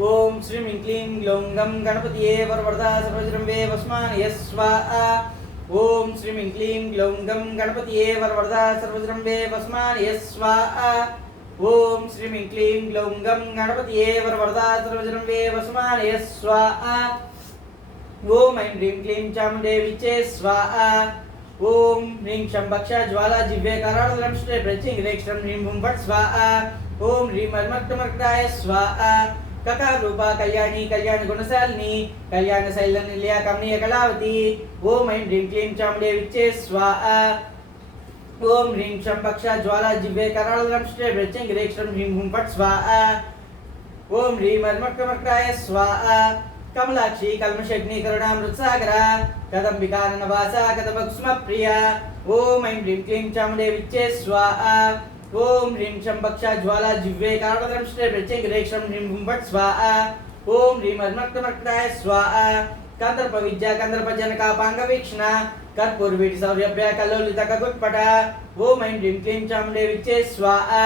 ओम श्रीं क्लीं ग्लौं गं गणपतिये वरवरदा सर्वजृम्भे वस्मानय स्वाहा। ओम श्रीं क्लीं ग्लौं गं गणपतिये वरवरदा सर्वजृम्भे वस्मानय स्वाहा। ओम श्रीं क्लीं ग्लौं गं गणपतिये वरवरदा सर्वजृम्भे वस्मानय स्वाहा। ओम ऐं ह्रीं क्लीं चामुण्डे विचे स्वाहा। ओम ह्रीं शंभक्षा ज्वाला जिह्वे कराळदलं श्रे प्रचिं ह्रीं ह्रीं भूं फट् स्वाहा। ओम ह्रीं मर्मक्तमर्कटाय स्वाहा। ककार रूपा कल्याणी कल्याण गुणशालिनी कल्याण शैल निलया कमनीय कलावती। ओम ऐं ह्रीं क्लीं चामुण्डे विचे स्वाहा। ओम ह्रीं शंभक्षा ज्वाला जिह्वे कराळदलं श्रे प्रचिं ह्रीं ह्रीं भूं फट् स्वाहा। ओम ह्रीं मर्मक्तमर्कटाय स्वाहा। कमलाक्षी कल्मषग्नि करुणामृतसागरा कदम्बिकाननवासा कदम्बकुसुमप्रिया। ओम ऐं ह्रीं क्लीं चामुण्डे विचे स्वाहा। ओम ह्रीं शंभक्षा ज्वाला जिह्वे कराळदलं श्रे प्रचिं ह्रीं ह्रीं भूं फट् स्वाहा। ओम ह्रीं मर्मक्तमर्कटाय स्वाहा। कंदर्प विद्या कंदर्प जनकापांगवीक्षणा कर्पूरवीट सौर्यभ्य कल्लोलित ककुट्पटा। ओम ऐं ह्रीं क्लीं चामुण्डे विचे स्वाहा।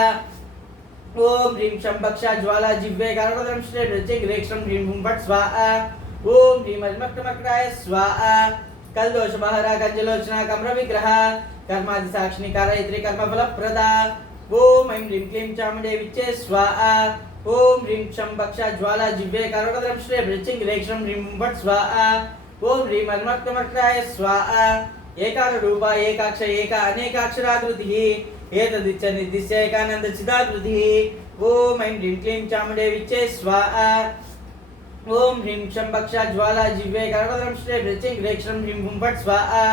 ओम ह्रीं शंभक्षा ज्वाला जिह्वे कराळदलं श्रे प्रचिं ह्रीं ह्रीं भूं फट् स्वाहा। ओम ह्रीं मर्मक्तमर्कटाय स्वाहा। कल्दोषबहरा कञ्जलोचना कम्रविग्रह कर्मादिसाक्षिणी कारयित्री कर्मफलप्रदा। ओम ऐं ह्रीं क्लीं चामुण्डे विचे स्वाहा। ओम ह्रीं शंभक्षा ज्वाला जिह्वे कराळदलं श्रे प्रचिं ह्रीं ह्रीं भूं फट् स्वाहा। ओम ह्रीं मर्मक्तमर्कटाय स्वाहा। एकार रूपा एकाक्ष एका अनेकाक्षराकृतिः एतदिच्छ निर्दिश्य एकानंद चिदाकृतिः। ओम ऐं ह्रीं क्लीं चामुण्डे विचे स्वाहा। ओम ह्रीं शंभक्षा ज्वाला जिह्वे कराळदलं श्रे प्रचिं ह्रीं ह्रीं भूं फट् स्वाहा।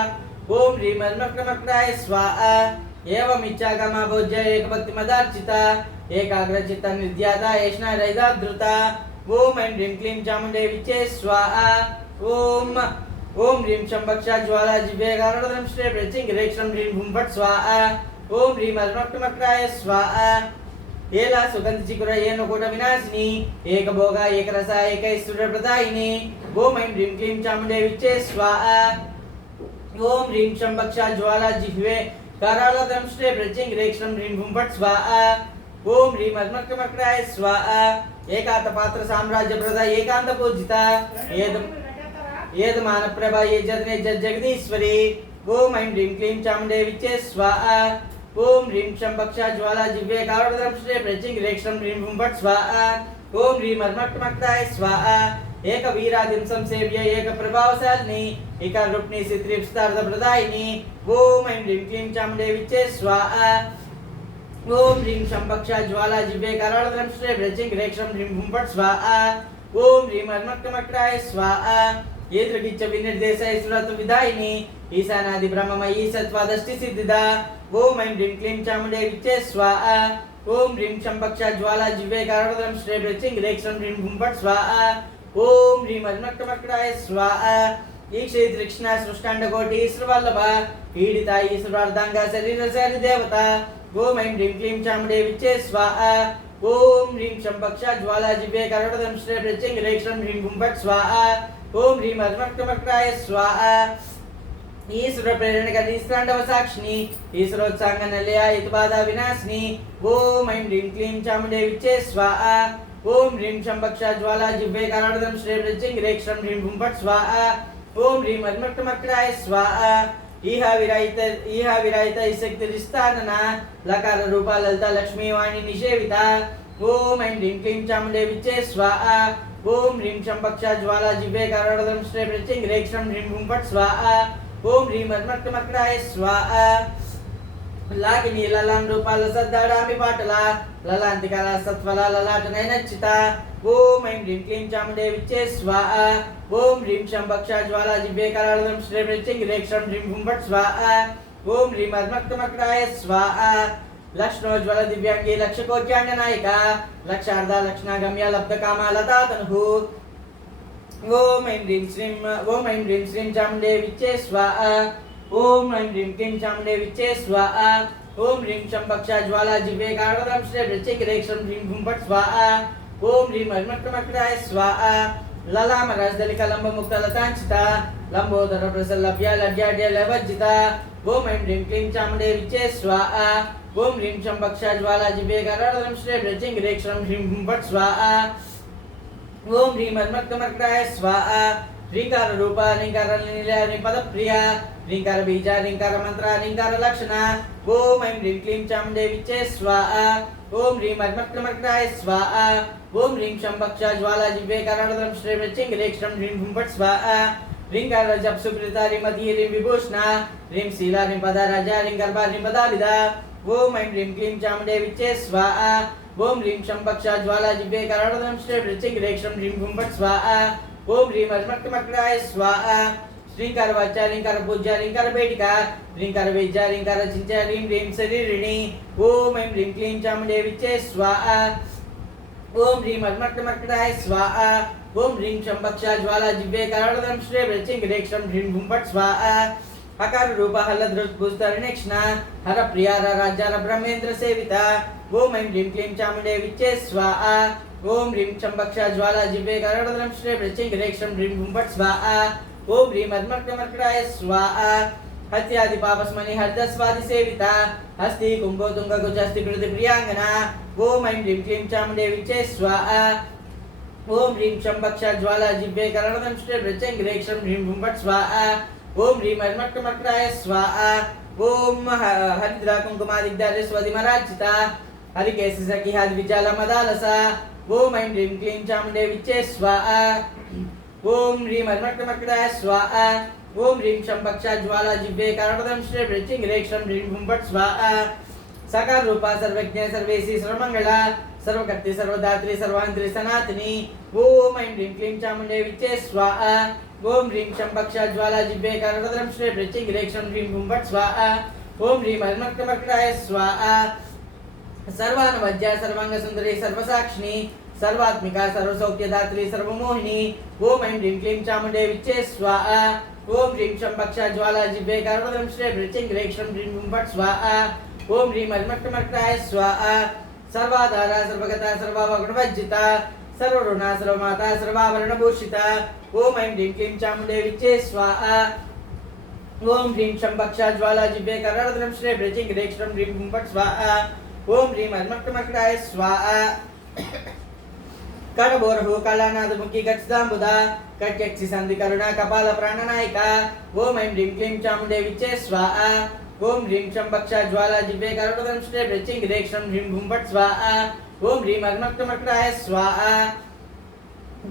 ओम ह्रीं मर्मक्तमर्कटाय स्वाहा। एवमिच्छागमा भोज्य एकभक्तिमदार्चिता एकाग्रचित्ता निर्ध्याता एष्णा रैदाधृता। ओम ऐं ह्रीं क्लीं चामुण्डे विचे स्वाहा। ओम ओम ह्रीं शंभक्षा ज्वाला जिह्वे कराळदलं श्रे प्रचिं ह्रीं ह्रीं भूं फट् स्वाहा। ओम ह्रीं मर्मक्तमर्कटाय स्वाहा। एला सुगंध चिकुर येनुकूट विनाशिनी एक भोगा एक रसा एक ऐश्वर्यप्रदायिनी। ओम ऐं ह्रीं क्लीं चामुण्डे विचे स्वाहा। ओम ह्रीं शंभक्षा ज्वाला जिह्वे कराळदलं श्रे प्रचिं ह्रीं ह्रीं भूं फट् स्वाहा। ओम ह्रीं मर्मक्तमर्कटाय स्वाहा। एकातपात्र साम्राज्यप्रदा एकांत पूजिता येदमानप्रभा ये जगने जगदीश्वरी। ओम ऐं ह्रीं क्लीं चामुण्डे विचे स्वाहा। ओम ह्रीं शंभक्षा ज्वाला जिह्वे कराळदलं श्रे प्रचिं ह्रीं ह्रीं भूं फट् स्वाहा। ओम ह्रीं मर्मक्तमर्कटाय स्वाहा। एक वीरादिं संसेव्य एक प्रभावशालिनी एकारूपिणी सिद्धिप्रदायिनी। ओम ऐं ह्रीं क्लीं चामुण्डे विचे स्वाहा। ओम ह्रीं शंभक्षा ज्वाला जिह्वे कराळदलं श्रे प्रचिं ह्रीं ह्रीं भूं फट् स्वाहा। ओम ह्रीं मर्मक्तमर्कटाय स्वाहा। येदृगिच्छ विनिर्देश ईश्वरत्व विदायिनी ईशानादि ब्रह्ममयी सत्त्वादष्टि सिद्धिदा। ओम ऐं ह्रीं क्लीं चामुण्डे विचे स्वाहा। ओम ह्रीं शंभक्षा ज्वाला जिह्वे कराळदलं श्रे प्रचिं ह्रीं ह्रीं भूं फट् स्वाहा। ओम ह्रीं मर्मक्तमर्कटाय स्वाहा। ईक्षे तृष्णा सृष्टाण्डकोटि ईश्वरवल्लभ पीडिता ईश्वरार्धांग शरीरशाली देवता। ओम ऐं ह्रीं क्लीं चामुण्डे विचे स्वाहा। ओम ह्रीं शंभक्षा ज्वाला जिह्वे कराळदलं श्रे प्रचिं ह्रीं ह्रीं भूं फट् स्वाहा। ओम ह्रीं मर्मक्तमर्कटाय स्वाहा। ईश्वर प्रेरणकरी स्तांडव साक्षिणी ईश्वरोत्सांग निलया हितबाधा विनाशिनी। ओम ऐं ह्रीं क्लीं चामुण्डे विचे स्वाहा। ओम ह्रीं शंभक्षा ज्वाला जिह्वे कराळदलं श्रे प्रचिं ह्रीं ह्रीं भूं फट् स्वाहा। ओम ह्रीं मर्मक्तमर्कटाय स्वाहा। इह विरायित शक्तिरिस्तानना लकार रूपा ललिता लक्ष्मी वाणी निषेविता। ओम ऐं ह्रीं क्लीं चामुण्डे विचे स्वाहा। ओम ह्रीं शंभक्षा ज्वाला जिह्वे कराळदलं श्रे प्रचिं ह्रीं ह्रीं भूं फट् स्वाहा। ओम ह्रीं मर्मक्तमर्कटाय स्वाहा। लागिनी ललां रूपा लसद्दाडामि पाटला ललांतिकाला सत्वला ललाट नयनच्चिता। ओम ऐं ह्रीं क्लीं चामुण्डे विचे स्वाहा। ओम ह्रीं शंभक्षा ज्वाला जिह्वे कराळदलं श्रे प्रचिं ह्रीं ह्रीं भूं फट् स्वाहा। ओम ह्रीं मर्मक्तमर्कटाय स्वाहा। लक्ष्णोज्वल दिव्यांगी लक्षकोट्याङ्गनायिका लक्षार्धा लक्षणागम्या लब्धकामा लता तनुः। ओम ऐं ह्रीं श्रीं चामुण्डे विचे स्वाहा। ओम ऐं ह्रीं क्लीं चामुण्डे विचे स्वाहा। ओम ह्रीं शंभक्षा ज्वाला जिह्वे कराळदलं श्रे प्रचिं ह्रीं ह्रीं भूं फट् स्वाहा। ओम ह्रीं मर्मक्तमर्कटाय स्वाहा। ललाम रजदलिकलम्ब मुक्तलतांचिता लंबोदर प्रसल्लभ्य लड्याढ्य लवज्जिता। ओम ऐं ह्रीं क्लीं चामुण्डे विचे स्वाहा। ओम ह्रीं शंभक्षा ज्वाला जिह्वे कराळदलं श्रे प्रचिं ह्रीं ह्रीं भूं फट् स्वाहा। ओम ह्रीं मर्मक्तमर्कटाय स्वाहा ह्रींकार रूपा ह्रींकार लीला पद प्रिया ह्रींकार बीज ह्रींकार मंत्र ह्रींकार लक्षण ओम ऐं ह्रीं क्लीं चामुंडे विच्चे स्वाहा ओम ह्रीं मर्मक्तमर्कटाय स्वाहा ओम ह्रीं शंभक्षा ज्वाला जिह्वे कराडदं श्री वृच्चिंग रेक्षं ह्रीं भुंपट स्वाहा ह्रींकार जप सुप्रीता ह्रीमती ह्रीं विभूषणा ह्रीं शीला ह्रीं पदा राजा ह्रीं गर्भा ह्रीं पदाविदा ओम ऐं ह्रीं क्लीं चामुंडे विच्चे स्वाहा ओम ह्रीं शंभक्षा ज्वाला जिह्वे कराडदं श्री वृच्चिंग रेक्षं ह्रीं भुंपट स्वाहा ओम ह्रीं मर्मक्तमर्कटाय स्वाहा श्रींकार वाचा ह्रींकार पूज्या ह्रींकार बेटिका ह्रींकार वेज्या ह्रींकार चिंचा ह्रीं ह्रीं शरीरिणी ओम ऐं ह्रीं क्लीं चामुंडे विच्चे स्वाहा ओम ह्रीं मर्मक्तमर्कटाय स्वाहा ओम ह्रीं शंभक्षा ज्वाला जिह्वे कराडदं श्री वृच्चिंग रेक्षं ह्रीं भुंपट स्वाहा हकार रूप हलद्रुतभुस्तरणेक्ष्णा हर प्रिया राजा ब्रह्मेन्द्र सेविता ओम ऐं ह्रीं क्लीं चामुंडे विच्चे स्वाहा ओम ह्रीं शंभक्षा ज्वाला जिह्वे कराडदं श्री वृच्चिंग रेक्षं ह्रीं भुंपट स्वाहा ओम ह्रीं मर्मक्तमर्कटाय स्वाहा हत्यादि पापस्मनि हर्दस्वादि सेविता हस्ति कुंभो तुंग कुचस्ति प्रियांगना ओम ऐं ह्रीं क्लीं चामुंडे विच्चे स्वाहा ओम ह्रीं शंभक्षा ज्वाला जिह्वे कराडदं श्री वृच्चिंग रेक्षं ह्रीं भुंपट स्वाहा ओम ह्रीं मर्मक्तमर्कटाय स्वाहा ओम हरिद्रा कुंकुमादिग्धार्य स्वधिमरार्चिता हरिकेश सखी हरिविजाला मदालसा ओम ऐं ह्रीं क्लीं चामुंडे विच्चे स्वाहा ओम ह्रीं मर्मक्तमर्कटाय स्वाहा ओम ह्रीं शंभक्षा ज्वाला जिह्वे कराडदं श्री वृच्चिंग रेक्षं ह्रीं भुंपट स्वाहा साकार रूपा सर्वज्ञ सर्वेशी सर्वमंगला सर्वकर्त्री सर्वदात्री सर्वांतरी सनातनी ओम ऐं ह्रीं क्लीं चामुंडे विच्चे स्वाहा ओम ह्रीं शंभक्षा ज्वाला जिह्वे कराडदं श्री वृच्चिंग रेक्षं ह्रीं भुंपट स्वाहा ओम ह्रीं मर्मक्तमर्कटाय स्वाहा सर्वानवज्या सर्वांग सुंदरी सर्वसाक्षिणी सर्वात्मिका सर्वसौख्यदात्री सर्वमोहिनी ओम ऐं ह्रीं क्लीं चामुंडे विच्चे स्वाहा ओम ह्रीं शंभक्षा ज्वाला जिह्वे कराडदं श्री वृच्चिंग रेक्षं ह्रीं भुंपट स्वाहा ओम ह्रीं मर्मक्तमर्कटाय स्वाहा सर्वाधारा सर्वगता सर्वावगुणवज्जिता सर्वऋणा सर्वमाता सर्वाभरणभूषिता ओम ऐं ह्रीं क्लीं चामुंडे विच्चे स्वाहा ओम ह्रीं शंभक्षा ज्वाला जिह्वे कराडदं श्री वृच्चिंग रेक्षं ह्रीं भुंपट स्वाहा ओम ह्रीं मर्मक्तमर्कटाय स्वाहा करबोरहु कालानादमुखी गच्छदाम्बुदा कट्यक्षि संधि करुणा कपाल प्राणनायिका ओम ऐं ह्रीं क्लीं चामुंडे विच्चे स्वाहा ओम ह्रीं शंभक्षा ज्वाला जिह्वे कराडदं श्री वृच्चिंग रेक्षं ह्रीं भुंपट स्वाहा ओम ह्रीं मर्मक्तमर्कटाय स्वाहा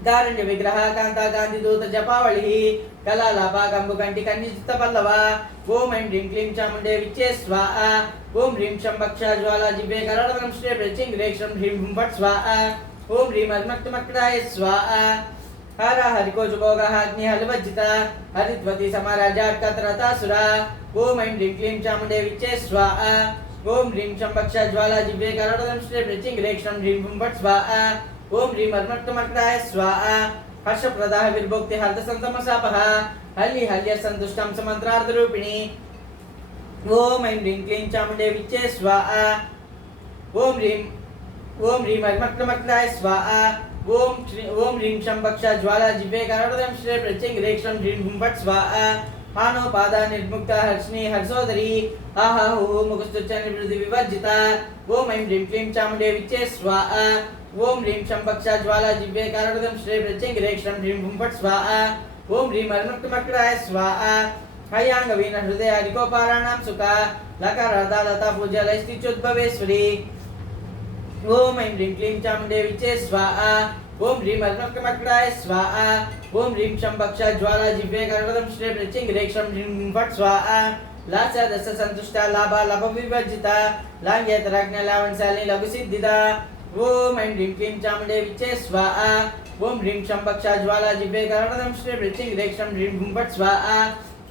कारण्य विग्रह कांता कांति दूत जपावळि कलालापा कंबुकंटि कन्निचित्त पल्लवा ओम ऐं ह्रीं क्लीं चामुंडे विच्चे स्वाहा ओम ह्रीं शंभक्षा ज्वाला जिह्वे कराडदं श्री वृच्चिंग रेक्षं ह्रीं भुंपट स्वाहा ओम ह्रीं मर्मक्तमर्कटाय स्वाहा हर हरिकोशभोगः अग्निहलवज्जिता हरिद्वती समाराजार्कतरतासुरा ओम ऐं ह्रीं क्लीं चामुंडे विच्चे स्वाहा ओम ह्रीं शंभक्षा ज्वाला जिह्वे कराडदं श्री वृच्चिंग रेक्षं ह्रीं भुंपट स्वाहा ओम ह्रीं मर्मक्तमर्कटाय स्वाहा हर्षप्रदाः विर्भोक्ति हर्दसंतमसापः हल्ली हल्य संतुष्टं समन्त्रार्धरूपिणी ओम ऐं ह्रीं क्लीं चामुंडे विच्चे स्वाहा ओम ह्रीं मर्मक्तमर्कटाय स्वाहा ओम ह्रीं शंभक्षा ज्वाला जिह्वे कराडदं श्री वृच्चिंग रेक्षं ह्रीं भुंपट स्वाहा हानोपादा निर्मुक्ता हर्षिणी हर्षोदरी आहा हु मुखस्तुच्च निवृत्ति विवर्जिता ओम ऐं ह्रीं क्लीं चामुंडे विच्चे स्वाहा ओम ह्रीं शंभक्षा ज्वाला जिह्वे कराडदं श्री वृच्चिंग रेक्षं ह्रीं भुंपट स्वाहा ओम ह्रीं मर्मक्तमर्कटाय स्वाहा हयांगवीन हृदय हरिकोपाराणां सुखा लकारादा लता पूज्यलयस्तिचोद्भवेश्वरी ओम ऐं ह्रीं क्लीं चामुंडे विच्चे स्वाहा ओम ह्रीं मर्मक्तमर्कटाय स्वाहा ओम ह्रीं शंभक्षा ज्वाला जिह्वे कराडदं श्री वृच्चिंग रेक्षं ह्रीं भुंपट स्वाहा लास्या दश संतुष्टा लाभा लाभ विवर्जिता लांघ्यतराज्ञा लावणशालिनी लघुसिद्धिदा ओम ऐं ह्रीं क्लीं चामुंडे विच्चे स्वाहा ओम ह्रीं शंभक्षा ज्वाला जिह्वे कराडदं श्री वृच्चिंग रेक्षं ह्रीं भुंपट स्वाहा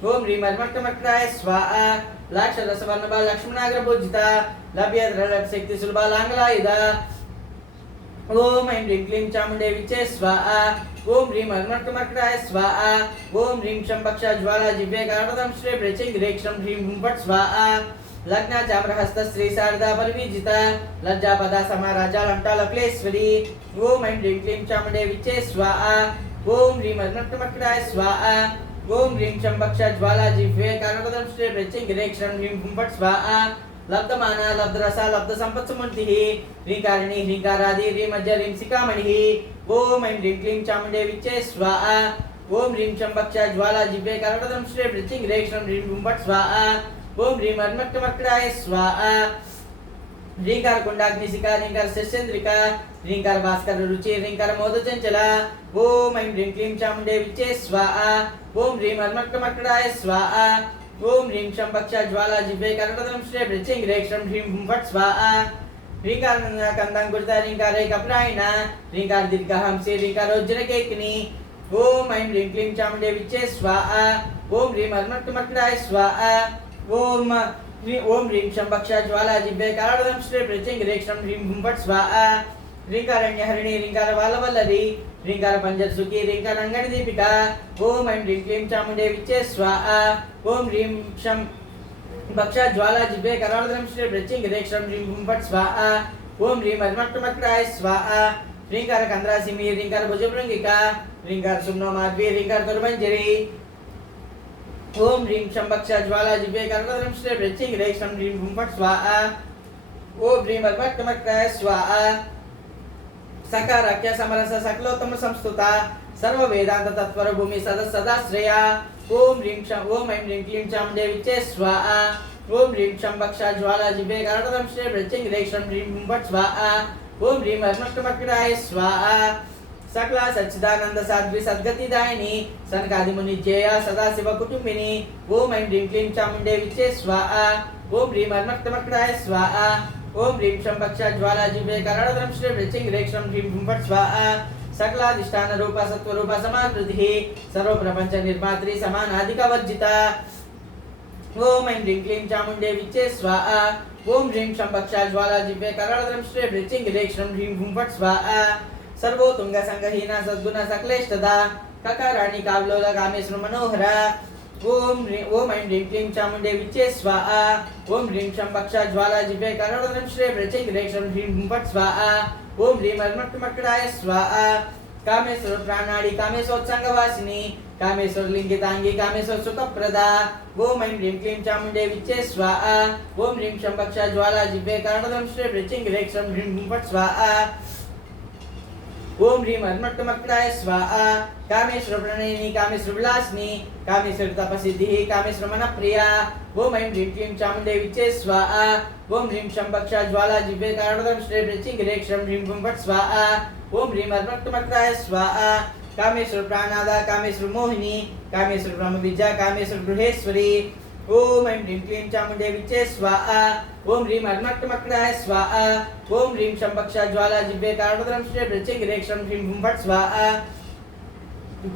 ओम ह्रीं मर्मक्तमर्कटाय स्वाहा लाक्षरसवर्णभा लक्ष्मणाग्रपूजिता लभ्यशक्ति सुलभा लांगलायुधा ओम ऐं ह्रीं क्लीं चामुंडे विच्चे स्वाहा ओम ह्रीं मर्मक्तमर्कटाय स्वाहा ओम ह्रीं शंभक्षा ज्वाला जिह्वे कराडदं श्री वृच्चिंग रेक्षं ह्रीं भुंपट स्वाहा लग्ना चाम्रहस्त श्री शारदा परिविजिता लज्जापदा समाराजा लंटालक्लेश्वरी ओम ऐं ह्रीं क्लीं चामुंडे विच्चे स्वाहा ओम ह्रीं मर्मक्तमर्कटाय स्वाहा ओम ह्रीं शंभक्षा ज्वाला जिह्वे कराडदं श्री वृच्चिंग रेक्षं ह्रीं भुंपट स्वाहा लब्धमाना लब्धरसा लब्धसम्पत्समूर्तिः ह्रीङ्कारिणी ह्रीङ्कारादि ह्रीमज्ज ह्रीं शिखामणिः ॐ ऐं ह्रीं क्लीं चामुण्डे विच्चे स्वाहा ओम ह्रीं शंभक्षा ज्वाला जिह्वे कर्णदं श्री वृश्चिक रेक्षं ह्रीं भुंभट स्वाहा ओम ह्रीं अर्मक्टमक्टाय स्वाहा ह्रींकार कुंडाग्निशिखा ह्रींकार शस्येन्द्रिका ह्रींकार भास्कर रुचि ह्रींकार मोदचंचला ओम ऐं ह्रीं क्लीं चामुण्डे विच्चे स्वाहा ओम ह्रीं अर्मक्टमक्टाय स्वाहा ओम ह्रीं शंभक्षा ज्वाला जिह्वे कर्णदं श्री वृश्चिक रेक्षं ह्रीं भुंभट स्वाहा ह्रींकार कंदांकुरिता ह्रींकार एकप्रायणा ह्रींकार दीर्घहंसी ह्रींकार उज्जनकेकिनी ओम ऐं ह्रीं क्लीं चामुण्डे विच्चे स्वाहा ओम ह्रीं अर्मक्टमक्टाय स्वाहा ओम ह्रीं शंभक्षा ज्वाला जिह्वे कर्णदं श्री वृश्चिक रेक्षं ह्रीं भुंभट स्वाहा ह्रींकारण्यहरिणी ह्रींकार बालवल्लरी ह्रींकार पंजरसुखी ह्रींकार अंगणदीपिका ओम ऐं ह्रीं क्लीं चामुण्डे विच्चे स्वाहा ओम ह्रीं शंभक्षा ज्वाला जिह्वे कर्णदं श्री वृश्चिक रेक्षं ह्रीं भुंभट स्वाहा ओम ह्रीं अर्मक्टमक्टाय स्वाहा ह्रींकार कंद्रासिमी ह्रींकार भुजभृंगिका ह्रींकार सुम्नो माध्वी ह्रींकार दुर्मंजरी ओम ह्रीं शंभक्षा ज्वाला जिह्वे कर्णदं श्री वृश्चिक रेक्षं ह्रीं भुंभट स्वाहा ओम ह्रीं अर्मक्टमक्टाय स्वाहा सकाराख्य समरस सकलोत्तम संस्तुता सर्व वेदांत तत्पर भूमि सदाश्रया ओम ऐं ह्रीं क्लीं चामुण्डे विच्चे स्वाहा ओम ह्रीं शंभक्षा ज्वाला जिह्वे कर्णदं श्री वृश्चिक रेक्षं ह्रीं भुंभट स्वाहा ओम ह्रीं अर्मक्टमक्टाय स्वाहा सकला सच्चिदानंद साध्वी सद्गतिदायिनी सनकादि मुनि जया सदाशिव कुटुंबिनी ओम ऐं ह्रीं क्लीं चामुण्डे विच्चे स्वाहा ओम ह्रीं अर्मक्टमक्टाय स्वाहा ओम ह्रीं शंभक्षा ज्वाला जिह्वे कर्णदं श्री वृश्चिक रेक्षं ह्रीं भुंभट स्वाहा सकलाधिष्ठान रूप सत्व रूप समाकृतिः सर्व प्रपंच निर्मात्री समानाधिकवर्जिता ओम ऐं ह्रीं क्लीं चामुण्डे विच्चे स्वाहा ओम ह्रीं शंभक्षा ज्वाला जिह्वे कर्णदं श्री वृश्चिक रेक्षं ह्रीं भुंभट स्वाहा सर्वोत्तुंग संगहीना सद्गुण सकलेष्टदा ककाराणि कावलोल कामेश्वर मनोहरा ओम ऐं ह्रीं क्लीं चामुण्डे विच्चे स्वाहा ओम ह्रीं शंभक्षा ज्वाला जिह्वे कर्णदं श्री वृश्चिक रेक्षं ह्रीं भुंभट स्वाहा ओम ह्रीं अर्मक्टमक्टाय स्वाहा कामेश्वर प्राणाड़ी कामेश्वरोत्संगवासिनी कामेश्वर लिंगितांगी कामेश्वर सुखप्रदा ओम ऐं ह्रीं क्लीं चामुण्डे विच्चे स्वाहा ओम ह्रीं शंभक्षा ज्वाला जिह्वे कर्णदं श्री वृश्चिक रेक्षं ह्रीं भुंभट स्वाहा ओम ह्रीं अर्मक्टमक्टाय स्वाहा कामेश्वर प्रणयिनी कामेश्वर विलासिनी कामेश्वर तपसिद्धिः कामेश्वर मनप्रिया ओम ऐं ह्रीं क्लीं चामुण्डे विच्चे स्वाहा ओम ह्रीं शंभक्षा ज्वाला जिह्वे कर्णदं श्री वृश्चिक रेक्षं ह्रीं भुंभट स्वाहा ओम ह्रीं अर्मक्टमक्टाय स्वाहा कामेश्वर प्राणादा कामेश्वर मोहिनी कामेश्वर ब्रह्मविद्या कामेश्वर गृहेश्वरी ओम ऐं ह्रीं क्लीं चामुण्डे विच्चे स्वाहा ओम ह्रीं अर्मक्टमक्टाय स्वाहा ओम ह्रीं शंभक्षा ज्वाला जिह्वे कर्णदं श्री वृश्चिक रेक्षं ह्रीं भुंभट स्वाहा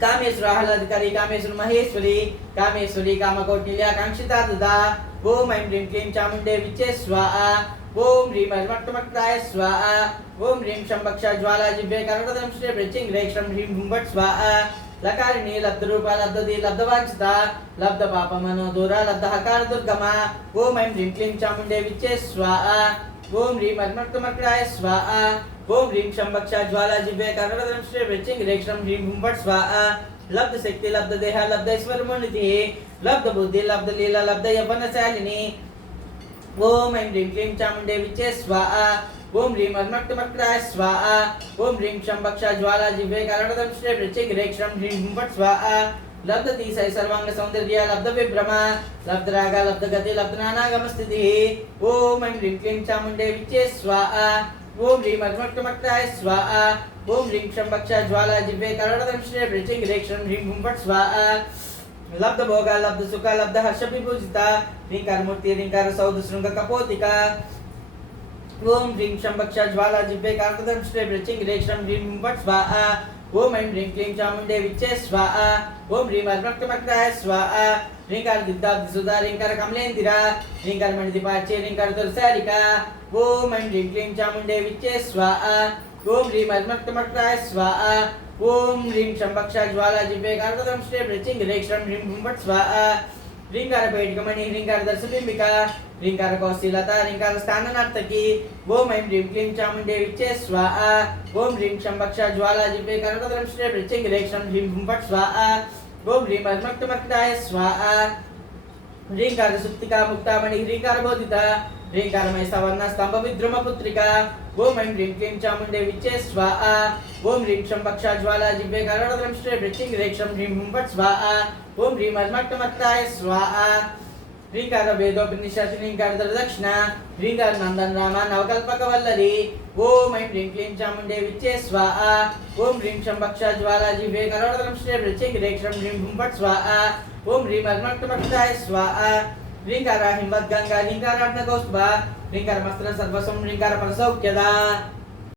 कामेश्वर आह्लादकारी कामेश्वर महेश्वरी कामेश्वरी कामकौटिल्या कांक्षिता दुदा ओम ऐं ह्रीं क्लीं चामुण्डे विच्चे स्वाहा ओम ह्रीं अर्मक्टमक्टाय स्वाहा ओम ह्रीं शंभक्षा ज्वाला जिह्वे कर्णदं श्री वृश्चिक रेक्षं ह्रीं भुंभट स्वाहा लकारिणी लब्धरूपा लब्धदी लब्धवांछिता लब्धपापमनोदूरा लब्धहकार दुर्गमा ओम ऐं ह्रीं क्लीं चामुण्डे विच्चे स्वाहा ओम ह्रीं अर्मक्टमक्टाय स्वाहा ओम ह्रीं शंभक्षा ज्वाला जिह्वे कर्णदं श्री वृश्चिक रेक्षं ह्रीं भुंभट स्वाहा लब्ध शक्ति लब्ध देह लब्ध ऐश्वर्यमुन्नतिः लब्ध बुद्धि लब्ध लीला लब्ध यौवनशालिनी ओम ऐं ह्रीं क्लीं चामुण्डे विच्चे स्वाहा ओम ह्रीं अर्मक्टमक्टाय स्वाहा ओम ह्रीं शंभक्षा ज्वाला जिह्वे कर्णदं श्री वृश्चिक रेक्षं ह्रीं भुंभट स्वाहा लब्ध अतिशय सर्वांग सौंदर्य लब्ध विभ्रमा लब्ध राग लब्ध गति लब्ध नानागम स्थितिः ओम ऐं ह्रीं क्लीं चामुण्डे विच्चे स्वाहा ओम ह्रीं अर्मक्टमक्टाय स्वाहा ओम ह्रीं शंभक्षा ज्वाला जिह्वे कर्णदं श्री वृश्चिक रेक्षं ह्रीं भुंभट स्वाहा लब्ध भोग लब्ध सुख लब्ध हर्ष विभूषिता ह्रींकार मूर्ति ह्रींकार सौध शृंग कपोतिका ओम ह्रीं शंभक्षा ज्वाला जिह्वे कर्णदं श्री वृश्चिक रेक्षं ह्रीं भुंभट स्वाहा ओम ऐं ह्रीं क्लीं चामुण्डे विच्चे स्वाहा ओम ह्रीं अर्मक्टमक्टाय स्वाहा ह्रींकार दिग्धाब्ध सुधा ह्रींकार कमलेन्दिरा ह्रींकार मणिदीपाच्य ह्रींकार दुर्सारिका ओम ऐं ह्रीं क्लीं चामुण्डे विच्चे स्वाहा ओम ह्रीं अर्मक्टमक्टाय स्वाहा ओम ह्रीं शंभक्षा ज्वाला जिह्वे कर्णदं श्री वृश्चिक रेक्षं ह्रीं भुंभट स्वाहा ह्रींकार पेटिकमणि ह्रींकार दर्शबिंबिका ह्रींकार कौशिलता ह्रींकार स्थाननर्तकी ओम ऐं ह्रीं क्लीं चामुण्डे विच्चे स्वाहा ओम ह्रीं शंभक्षा ज्वाला जिह्वे कर्णदं श्री वृश्चिक रेक्षं ह्रीं भुंभट स्वाहा ओम ह्रीं अर्मक्टमक्टाय स्वाहा ह्रींकार सुप्तिका मुक्तामणि ह्रींकार बोधिता ह्रींकारमय सवर्ण स्तंभ विद्रुम पुत्रिका ओम ऐं ह्रीं क्लीं चामुण्डे विच्चे स्वाहा ओम ह्रीं क्षं पक्षा ज्वाला जिह्वे करणोदरं श्री वृश्चिक रेक्षं ह्रीं हुं फट् स्वाहा ओम ह्रीं मर्मट्टमर्ताय स्वाहा ह्रींकार वेदोपनिषत् ह्रींकार दक्षिणा ह्रींकार नंदन रामा नवकल्पकवल्लरी ओम ऐं ह्रीं क्लीं चामुण्डे विच्चे स्वाहा ओम ह्रीं क्षं पक्षा ज्वाला जिह्वे करणोदरं श्री वृश्चिक रेक्षं ह्रीं हुं फट् स्वाहा ओम ह्रीं मर्मट्टमर्ताय स्वाहा ह्रींकार हिमवद्गंगा ह्रींकार अर्धकौस्तुभा ह्रींकार मस्त्र सर्वसं ह्रींकार परसौख्यदा